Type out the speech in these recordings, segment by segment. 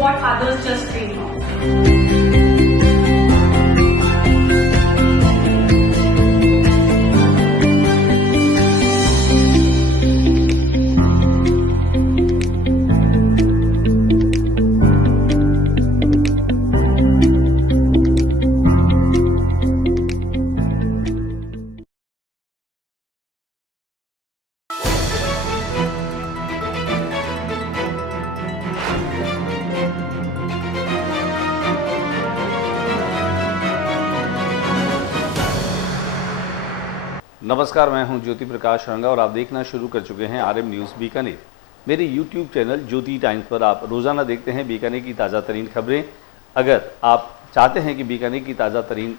what others just dream of. नमस्कार, मैं हूं ज्योति प्रकाश रंगा और आप देखना शुरू कर चुके हैं आरएम न्यूज़ बीकानेर। मेरे यूट्यूब चैनल ज्योति टाइम्स पर आप रोजाना देखते हैं बीकानेर की ताज़ा तरीन खबरें। अगर आप चाहते हैं कि बीकानेर की ताज़ा तरीन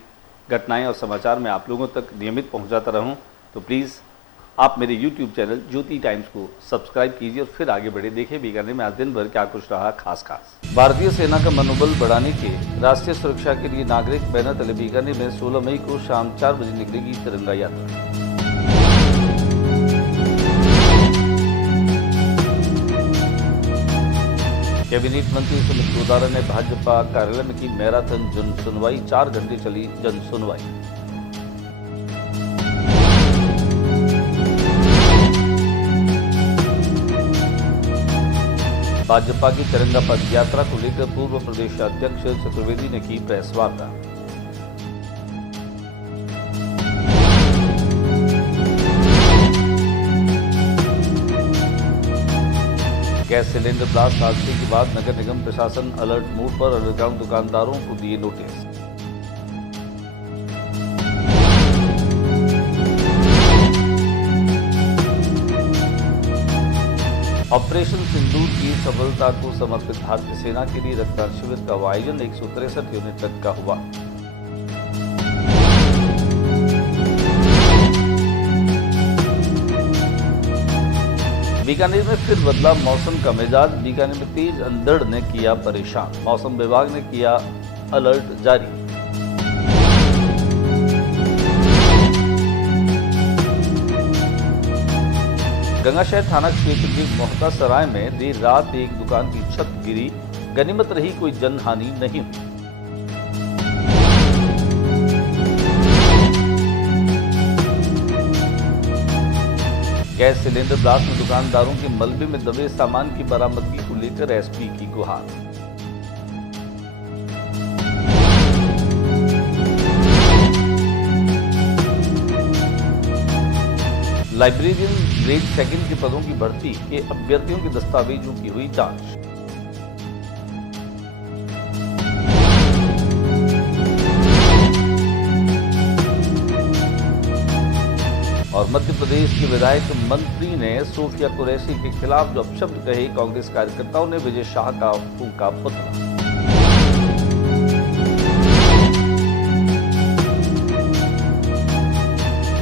घटनाएं और समाचार मैं आप लोगों तक नियमित पहुंचाता रहूं, तो प्लीज़ आप मेरे यूट्यूब चैनल ज्योति टाइम्स को सब्सक्राइब कीजिए और फिर आगे बढ़े। देखें बीकानेर में आज दिन भर क्या कुछ रहा खास। भारतीय सेना का मनोबल बढ़ाने के राष्ट्रीय सुरक्षा के लिए नागरिक बैनर तले बीकानेर में 16 मई को शाम 4 बजे निकलेगी तिरंगा यात्रा। कैबिनेट मंत्री सुमित गोदारा ने भाजपा कार्यालय में की मैराथन जन सुनवाई। 4 घंटे चली जन सुनवाई। भाजपा की तिरंगा पद यात्रा को लेकर पूर्व प्रदेश अध्यक्ष चतुर्वेदी ने की प्रेस वार्ता। गैस सिलेंडर ब्लास्ट हादसे के बाद नगर निगम प्रशासन अलर्ट मोड पर, अंडरग्राउंड दुकानदारों को दिए नोटिस। ऑपरेशन सिंदूर की सफलता को समर्पित भारतीय सेना के लिए रक्तदान शिविर का आयोजन 163 यूनिट तक का हुआ। बीकानेर में फिर बदला मौसम का मिजाज। बीकानेर में तेज अंधड़ ने किया परेशान। मौसम विभाग ने किया अलर्ट जारी। गंगाशहर थाना क्षेत्र के मोहता सराय में देर रात एक दुकान की छत गिरी। गनीमत रही कोई जनहानि नहीं। गैस सिलेंडर ब्लास्ट में दुकानदारों के मलबे में दबे सामान की बरामदगी को लेकर एसपी की गुहार। लाइब्रेरियन ग्रेड 2 के पदों की भर्ती के अभ्यर्थियों के दस्तावेजों की हुई जांच। और मध्य प्रदेश के विधायक मंत्री ने सोफिया कुरैशी के खिलाफ जो अपशब्द कहे, कांग्रेस कार्यकर्ताओं ने विजय शाह का फूंका पुतला।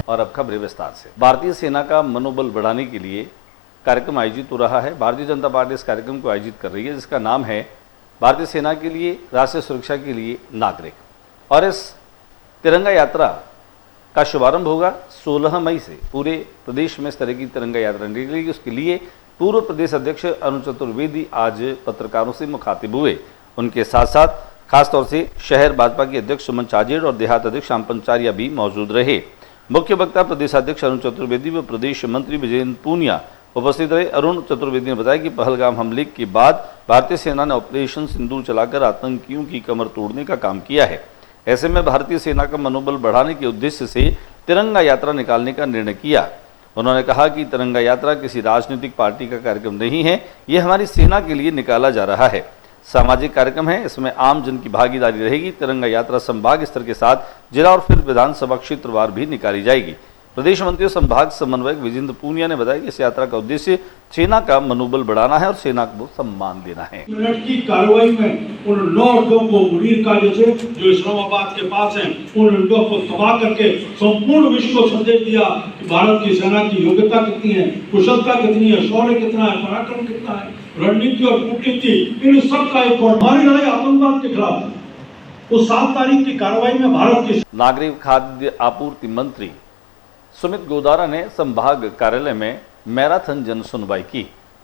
और अब खबरें विस्तार से। भारतीय सेना का मनोबल बढ़ाने के लिए कार्यक्रम आयोजित हो रहा है। भारतीय जनता पार्टी इस कार्यक्रम को आयोजित कर रही है, जिसका नाम है भारतीय सेना के लिए राष्ट्रीय सुरक्षा के लिए नागरिक। और इस तिरंगा यात्रा का शुभारंभ होगा 16 मई से। पूरे प्रदेश में इस तरह की तिरंगा यात्रा निकलेगी। उसके लिए पूर्व प्रदेश अध्यक्ष अरुण चतुर्वेदी आज पत्रकारों से मुखातिब हुए। उनके साथ साथ खासतौर से शहर भाजपा के अध्यक्ष सुमन चाजेड़ और देहात अध्यक्ष श्याम पंचारिया भी मौजूद रहे। मुख्य वक्ता प्रदेशाध्यक्ष अरुण चतुर्वेदी व प्रदेश मंत्री विजेंद्र पूनिया उपस्थित रहे। अरुण चतुर्वेदी ने बताया कि पहलगाम हमले के बाद भारतीय सेना ने ऑपरेशन सिंदूर चलाकर आतंकियों की कमर तोड़ने का काम किया है। ऐसे में भारतीय सेना का मनोबल बढ़ाने के उद्देश्य से तिरंगा यात्रा निकालने का निर्णय किया। उन्होंने कहा कि तिरंगा यात्रा किसी राजनीतिक पार्टी का कार्यक्रम नहीं है, ये हमारी सेना के लिए निकाला जा रहा है। सामाजिक कार्यक्रम है, इसमें आम जन की भागीदारी रहेगी। तिरंगा यात्रा संभाग स्तर के साथ जिला और फिर विधानसभा क्षेत्रवार भी निकाली जाएगी। प्रदेश मंत्री और संभाग समन्वयक विजेंद्र पूनिया ने बताया कि इस यात्रा का उद्देश्य सेना का मनोबल बढ़ाना है और सेना को सम्मान देना है। मिनट की कार्रवाई में उन 9 अड्डों को मुनीर का जो इस्लामाबाद के पास हैं, उन अड्डों को तबाह करके संपूर्ण विश्व को संदेश दिया कि भारत की सेना की योग्यता कितनी है, कुशलता कितनी है, शौर्य कितना है, पराक्रम कितना है, रणनीति और कूटनीति, इन सब का एक हमारी लड़ाई आतंकवाद के खिलाफ। उस 7 तारीख की कार्रवाई में भारत की नागरिक खाद्य आपूर्ति मंत्री सुमित गोदारा ने संभाग कार्यालय में मैराथन जन सुनवाई की।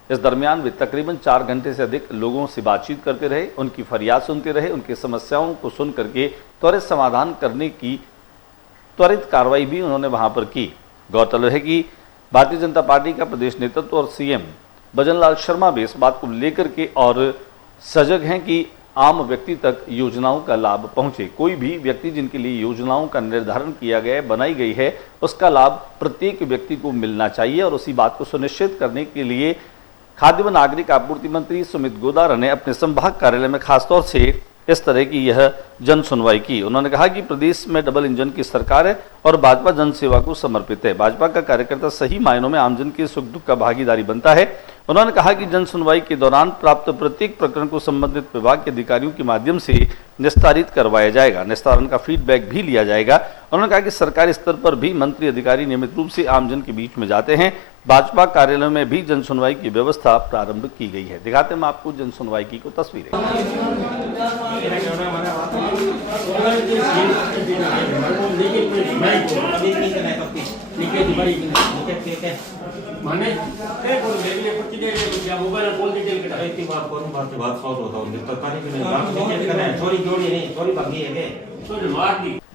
इस दरमियान वे तकरीबन 4 घंटे से अधिक लोगों से बातचीत करते रहे, उनकी फरियाद सुनते रहे, उनकी समस्याओं को सुन करके त्वरित समाधान करने की त्वरित कार्रवाई भी उन्होंने वहां पर की। गौरतलब है कि भारतीय जनता पार्टी का प्रदेश नेतृत्व और सीएम भजनलाल शर्मा भी इस बात को लेकर के और सजग हैं कि आम व्यक्ति तक योजनाओं का लाभ पहुंचे। कोई भी व्यक्ति जिनके लिए योजनाओं का निर्धारण किया गया है, बनाई गई है, उसका लाभ प्रत्येक व्यक्ति को मिलना चाहिए और उसी बात को सुनिश्चित करने के लिए खाद्य व नागरिक आपूर्ति मंत्री सुमित गोदारा ने अपने संभाग कार्यालय में खासतौर से इस तरह की यह जन सुनवाई की। उन्होंने कहा कि प्रदेश में डबल इंजन की सरकार है और भाजपा जन सेवा को समर्पित है। भाजपा का कार्यकर्ता सही मायनों में आमजन के सुख दुख का भागीदारी बनता है। उन्होंने कहा कि जन सुनवाई के दौरान प्राप्त प्रत्येक प्रकरण को संबंधित विभाग के अधिकारियों के माध्यम से निस्तारित करवाया जाएगा। निस्तारण का फीडबैक भी लिया जाएगा। उन्होंने कहा कि सरकारी स्तर पर भी मंत्री अधिकारी नियमित रूप से आमजन के बीच में जाते हैं। भाजपा कार्यालयों में भी जन सुनवाई की व्यवस्था प्रारंभ की गई है। दिखाते हैं आपको जन सुनवाई की को तस्वीरें।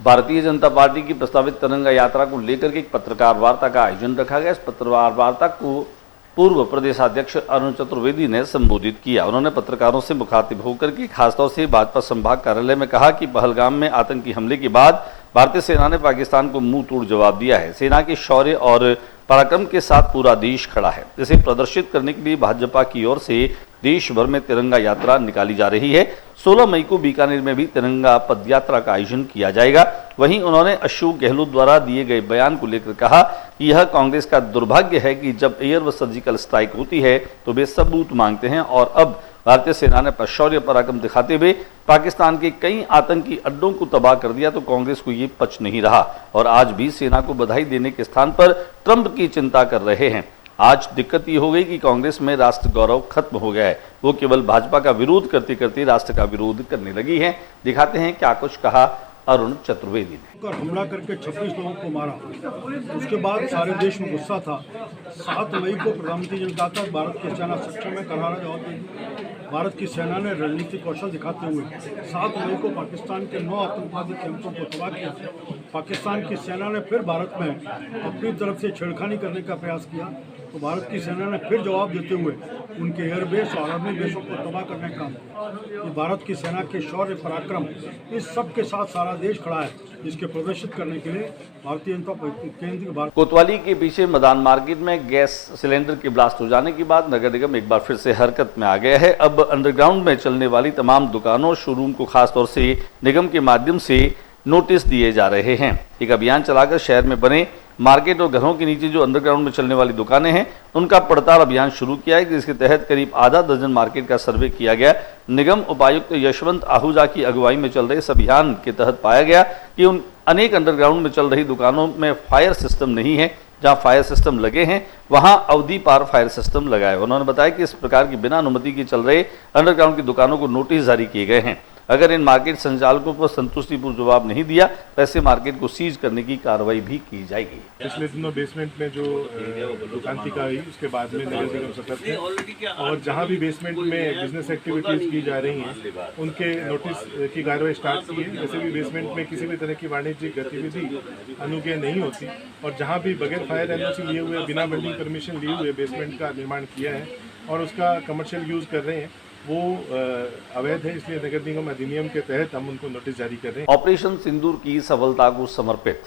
भारतीय जनता पार्टी की प्रस्तावित तिरंगा यात्रा को लेकर के एक पत्रकार वार्ता का आयोजन रखा गया। इस पत्रकार वार्ता को पूर्व प्रदेशाध्यक्ष अरुण चतुर्वेदी ने संबोधित किया। उन्होंने पत्रकारों से मुखातिब होकर के खासतौर से भाजपा संभाग कार्यालय में कहा कि पहलगाम में आतंकी हमले के बाद भारतीय सेना ने पाकिस्तान को मुंह तोड़ जवाब दिया है। सेना के शौर्य और पराक्रम के साथ पूरा देश खड़ा है। इसे प्रदर्शित करने के लिए भाजपा की ओर से देश भर में तिरंगा यात्रा निकाली जा रही है। 16 मई को बीकानेर में भी तिरंगा पदयात्रा का आयोजन किया जाएगा। वहीं उन्होंने अशोक गहलोत द्वारा दिए गए बयान को लेकर कहा कि यह कांग्रेस का दुर्भाग्य है कि जब एयर व सर्जिकल स्ट्राइक होती है तो वे सबूत मांगते हैं और अब भारतीय सेना ने शौर्य पराक्रम दिखाते हुए पाकिस्तान के कई आतंकी अड्डों को तबाह कर दिया तो कांग्रेस को ये पच नहीं रहा और आज भी सेना को बधाई देने के स्थान पर ट्रंप की चिंता कर रहे हैं। आज दिक्कत ये हो गई कि कांग्रेस में राष्ट्र गौरव खत्म हो गया है। वो केवल भाजपा का विरोध करते करते राष्ट्र का विरोध करने लगी है। दिखाते हैं क्या कुछ कहा अरुण चतुर्वेदी ने। हमला करके 26 लोगों को मारा। उसके बाद सारे देश में गुस्सा था। 7 मई को प्रधानमंत्री जी ने कहा था भारत की सेना सक्षम है, करारा जवाब देगी। भारत की सेना ने रणनीतिक कौशल दिखाते हुए 7 मई को पाकिस्तान के 9 आतंकवादी कैंपों को तबाह किया। पाकिस्तान की सेना ने फिर भारत में अपनी तरफ से छेड़खानी करने का प्रयास किया तो भारत की सेना ने फिर जवाब देते हुए उनके एयरबेस और आर्मी बेसों को तबाह करने का ये भारत की सेना के शौर्य पराक्रम इस सब के साथ सारा देश खड़ा है। इसके प्रदर्शित करने के लिए भारतीय जनता केंद्र कोतवाली के पीछे मदान मार्केट में गैस सिलेंडर के ब्लास्ट हो जाने के बाद नगर निगम एक बार फिर से हरकत में आ गया है। अब अंडरग्राउंड में चलने वाली तमाम दुकानों शोरूम को खासतौर से निगम के माध्यम से नोटिस दिए जा रहे हैं। एक अभियान चलाकर शहर में बने मार्केट और घरों के नीचे जो अंडरग्राउंड में चलने वाली दुकानें हैं उनका पड़ताल अभियान शुरू किया है, जिसके तहत करीब आधा दर्जन मार्केट का सर्वे किया गया। निगम उपायुक्त यशवंत आहूजा की अगुवाई में चल रहे इस अभियान के तहत पाया गया कि उन अनेक अंडरग्राउंड में चल रही दुकानों में फायर सिस्टम नहीं है। जहां फायर सिस्टम लगे हैं वहां अवधि पार फायर सिस्टम लगाए। उन्होंने बताया कि इस प्रकार की बिना अनुमति के चल रहे अंडरग्राउंड की दुकानों को नोटिस जारी किए गए हैं। अगर इन मार्केट संचालकों पर संतुष्टिपूर्ण जवाब नहीं दिया तो ऐसे मार्केट को सीज करने की कार्रवाई भी की जाएगी। पिछले दिनों बेसमेंट में जो दुकान थी का उसके बाद में नगर निगम सतर्क है और जहां भी बेसमेंट में बिजनेस एक्टिविटीज की जा रही हैं उनके नोटिस की कार्रवाई स्टार्ट की है। वैसे भी बेसमेंट में किसी भी तरह की वाणिज्यिक गतिविधि अनुज्ञेय नहीं होती और जहां भी बगैर फायर एनओसी लिए हुए बिना बिल्डिंग परमिशन लिए हुए बेसमेंट का निर्माण किया है और उसका कमर्शियल यूज कर रहे हैं वो अवैध है। इसलिए नगर निगम अधिनियम के तहत हम उनको नोटिस जारी कर रहे हैं। ऑपरेशन सिंदूर की सफलता को समर्पित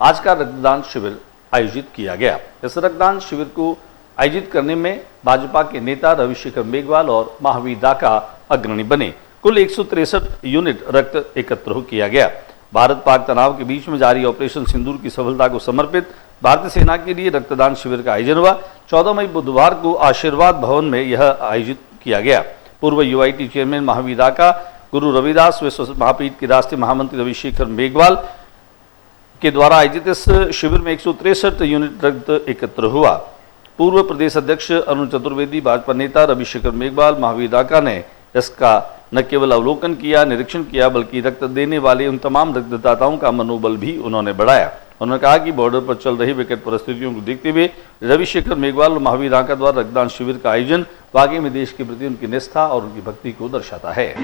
आज का रक्तदान शिविर आयोजित किया गया। इस रक्तदान शिविर को आयोजित करने में भाजपा के नेता रविशेखर मेघवाल और महावीर दाका अग्रणी बने। कुल 163 यूनिट रक्त एकत्र किया गया। भारत पाक तनाव के बीच में जारी ऑपरेशन सिंदूर की सफलता को समर्पित भारतीय सेना के लिए रक्तदान शिविर का आयोजन हुआ। 14 मई बुधवार को आशीर्वाद भवन में यह आयोजित किया गया। पूर्व यूआईटी चेयरमैन महावीर दाका, गुरु रविदास विश्व महापीठ के राष्ट्रीय महामंत्री रविशेखर मेघवाल के द्वारा आयोजित इस शिविर में 163 यूनिट रक्त एकत्र हुआ। पूर्व प्रदेश अध्यक्ष अरुण चतुर्वेदी, भाजपा नेता रविशेखर मेघवाल, महावीर दाका ने इसका न केवल अवलोकन किया, निरीक्षण किया, बल्कि रक्त देने वाले उन तमाम रक्तदाताओं का मनोबल भी उन्होंने बढ़ाया। उन्होंने कहा कि बॉर्डर पर चल रही विकट परिस्थितियों को देखते हुए रविशेखर मेघवाल और महावीर रांका द्वारा रक्तदान शिविर का आयोजन वाकई में देश के प्रति उनकी निष्ठा और उनकी भक्ति को दर्शाता है।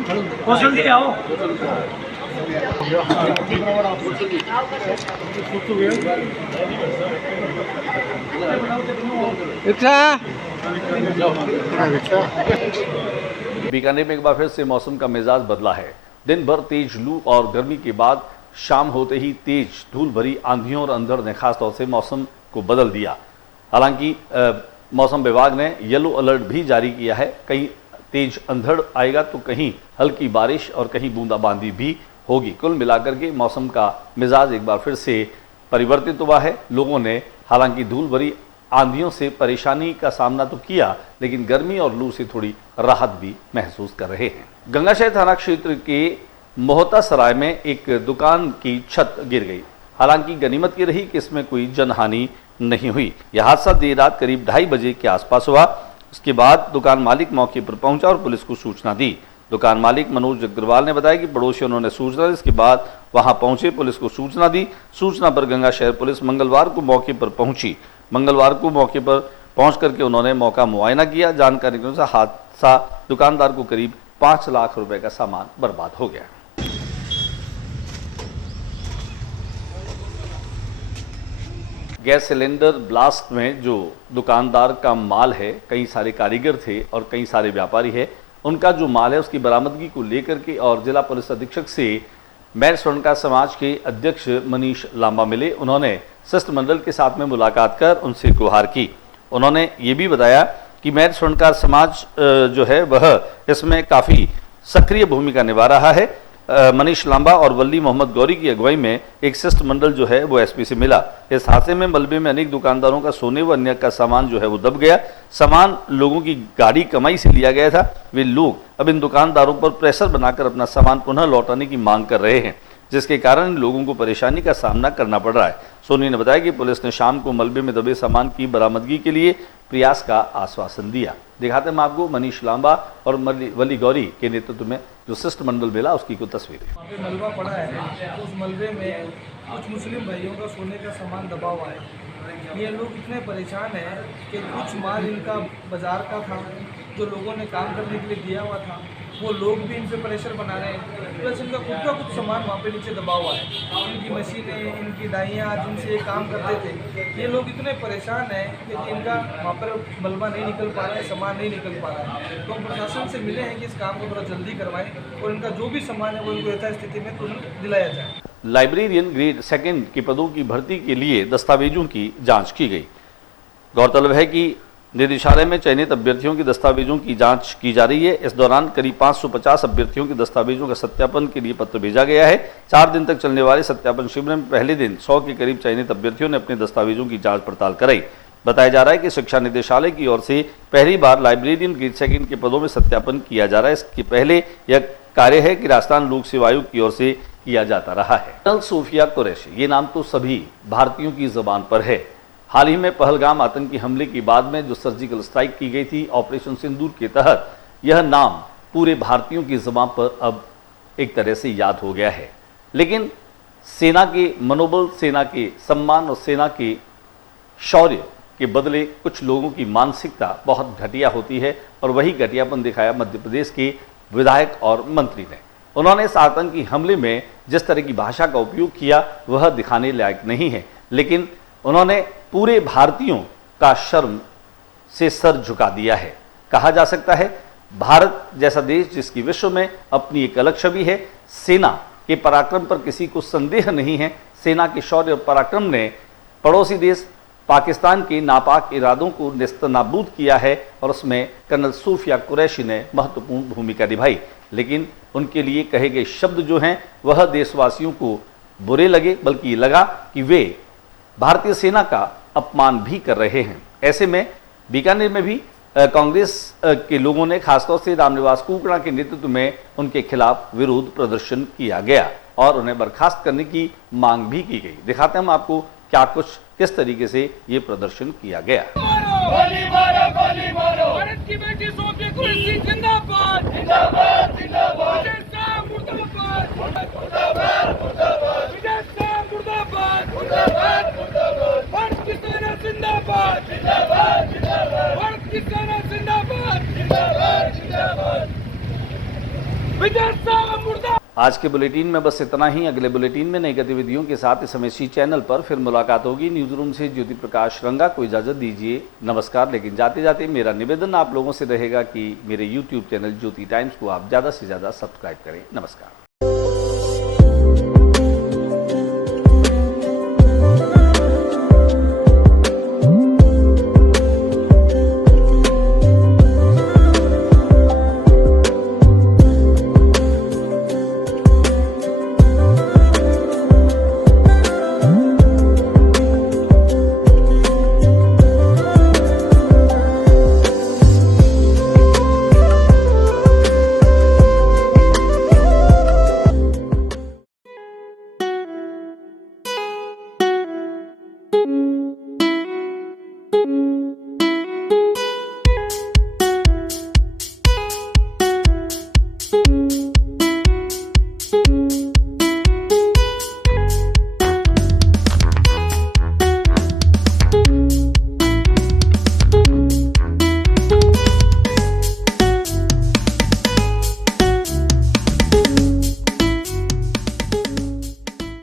बीकानेर में एक बार फिर से मौसम का मिजाज बदला है। दिन भर तेज लू और गर्मी के बाद शाम होते ही तेज धूल भरी आंधियों और अंधड़ ने खास तौर से मौसम को बदल दिया। हालांकि मौसम विभाग ने येलो अलर्ट भी जारी किया है। कहीं तेज अंधड़ आएगा तो कहीं हल्की बारिश और कहीं बूंदाबांदी भी होगी। कुल मिलाकर के मौसम का मिजाज एक बार फिर से परिवर्तित हुआ है। लोगों ने हालांकि धूल भरी आंधियों से परेशानी का सामना तो किया, लेकिन गर्मी और लू से थोड़ी राहत भी महसूस कर रहे हैं। गंगाशहर थाना क्षेत्र के मोहता सराय में एक दुकान की छत गिर गई। हालांकि गनीमत की रही कि इसमें कोई जनहानि नहीं हुई। यह हादसा देर रात करीब 2:30 बजे के आसपास हुआ। उसके बाद दुकान मालिक मौके पर पहुंचा और पुलिस को सूचना दी। दुकान मालिक मनोज अग्रवाल ने बताया कि पड़ोसियों ने सूचना दी। इसके बाद वहां पहुंचे, पुलिस को सूचना दी। सूचना पर गंगाशहर पुलिस मंगलवार को मौके पर पहुंची। मंगलवार को मौके पर पहुंच करके उन्होंने मौका मुआयना किया। जानकारी के अनुसार हादसा दुकानदार को करीब 5 लाख रुपए का सामान बर्बाद हो गया। गैस सिलेंडर ब्लास्ट में जो दुकानदार का माल है, कई सारे कारीगर थे और कई सारे व्यापारी है, उनका जो माल है उसकी बरामदगी को लेकर के और जिला पुलिस अधीक्षक से मैर स्वर्णकार समाज के अध्यक्ष मनीष लांबा मिले। उन्होंने शिष्टमंडल के साथ में मुलाकात कर उनसे गुहार की। उन्होंने ये भी बताया कि मैर स्वर्णकार समाज जो है वह इसमें काफ़ी सक्रिय भूमिका निभा रहा है। मनीष लांबा और वल्ली मोहम्मद गौरी की अगुवाई में एक शिष्टमंडल जो है वो एसपी से मिला। इस हादसे में मलबे में अनेक दुकानदारों का सोने व अन्य का सामान जो है वो दब गया। सामान लोगों की गाड़ी कमाई से लिया गया था। वे लोग अब इन दुकानदारों पर प्रेशर बनाकर अपना सामान पुनः लौटाने की मांग कर रहे हैं, जिसके कारण लोगों को परेशानी का सामना करना पड़ रहा है। सोनी ने बताया कि पुलिस ने शाम को मलबे में दबे सामान की बरामदगी के लिए प्रयास का आश्वासन दिया। दिखाते हैं आपको मनीष लांबा और वली गौरी के नेतृत्व में जो शिष्टमंडल मिला उसकी कुछ तस्वीरें। मलबा पड़ा है, उस मलबे में कुछ मुस्लिम भाइयों का सोने का सामान दबा हुआ है। ये लोग इतने परेशान हैं कि कुछ माल इनका बाजार का था जो लोगों ने काम करने के लिए दिया हुआ था, वो लोग भी इन पे प्रेशर बना रहे हैं। प्लस इनका खुद का कुछ सामान वहाँ पे नीचे दबा हुआ है। इनकी मशीनें, इनकी डाइयाँ जिनसे ये काम करते थे, ये लोग इतने परेशान हैं कि इनका वहाँ पर मलबा नहीं निकल पा रहा है, सामान नहीं निकल पा रहा है। तो हम प्रशासन से मिले हैं कि इस काम को थोड़ा जल्दी करवाएं और इनका जो भी सामान है वो इनको यथास्थिति में तुरंत दिलाया जाए। लाइब्रेरियन ग्रेड 2 के पदों की भर्ती के लिए दस्तावेजों की जाँच की गई। गौरतलब है कि निदेशालय में चयनित अभ्यर्थियों की दस्तावेजों की जांच की जा रही है। इस दौरान करीब 550 अभ्यर्थियों के दस्तावेजों का सत्यापन के लिए पत्र भेजा गया है। 4 दिन तक चलने वाले सत्यापन शिविर में पहले दिन 100 के करीब चयनित अभ्यर्थियों ने अपने दस्तावेजों की जांच पड़ताल कराई। बताया जा रहा है कि शिक्षा निदेशालय की ओर से पहली बार लाइब्रेरियन ग्रेड 2 के पदों में सत्यापन किया जा रहा है। इसके पहले यह कार्य है कि राजस्थान लोक सेवा आयोग की ओर से किया जाता रहा है। कर्नल सूफिया कुरैशी, ये नाम तो सभी भारतीयों की जबान पर है। हाल ही में पहलगाम आतंकी हमले के बाद में जो सर्जिकल स्ट्राइक की गई थी ऑपरेशन सिंदूर के तहत, यह नाम पूरे भारतीयों की ज़बान पर अब एक तरह से याद हो गया है। लेकिन सेना के मनोबल, सेना के सम्मान और सेना के शौर्य के बदले कुछ लोगों की मानसिकता बहुत घटिया होती है और वही घटियापन दिखाया मध्य प्रदेश के विधायक और मंत्री ने। उन्होंने इस आतंकी हमले में जिस तरह की भाषा का उपयोग किया वह दिखाने लायक नहीं है, लेकिन उन्होंने पूरे भारतीयों का शर्म से सर झुका दिया है। कहा जा सकता है भारत जैसा देश जिसकी विश्व में अपनी एक अलग छवि है, सेना के पराक्रम पर किसी को संदेह नहीं है। सेना के शौर्य और पराक्रम ने पड़ोसी देश पाकिस्तान के नापाक इरादों को नेस्तनाबूद किया है और उसमें कर्नल सूफिया कुरैशी ने महत्वपूर्ण भूमिका निभाई। लेकिन उनके लिए कहे गए शब्द जो हैं वह देशवासियों को बुरे लगे, बल्कि लगा कि वे भारतीय सेना का अपमान भी कर रहे हैं। ऐसे में बीकानेर में भी कांग्रेस के लोगों ने खासतौर से रामनिवास कुकड़ा के नेतृत्व में उनके खिलाफ विरोध प्रदर्शन किया गया और उन्हें बर्खास्त करने की मांग भी की गई। दिखाते हैं हम आपको क्या कुछ किस तरीके से ये प्रदर्शन किया गया। गोली मारो, गोली मारो। भारत की बेटी सूफिया कुरैशी जिंदाबाद, जिंदाबाद, जिंदाबाद। विजय शाह मुर्दाबाद, मुर्दाबाद, मुर्दाबाद। विजय शाह मुर्दाबाद, मुर्दाबाद। विजय साहब मुर्दाबाद। आज के बुलेटिन में बस इतना ही। अगले बुलेटिन में नई गतिविधियों के साथ इस समय सी चैनल पर फिर मुलाकात होगी। न्यूज रूम से ज्योति प्रकाश रंगा को इजाजत दीजिए, नमस्कार। लेकिन जाते जाते मेरा निवेदन आप लोगों से रहेगा कि मेरे यूट्यूब चैनल ज्योति टाइम्स को आप ज़्यादा से ज़्यादा सब्सक्राइब करें। नमस्कार। you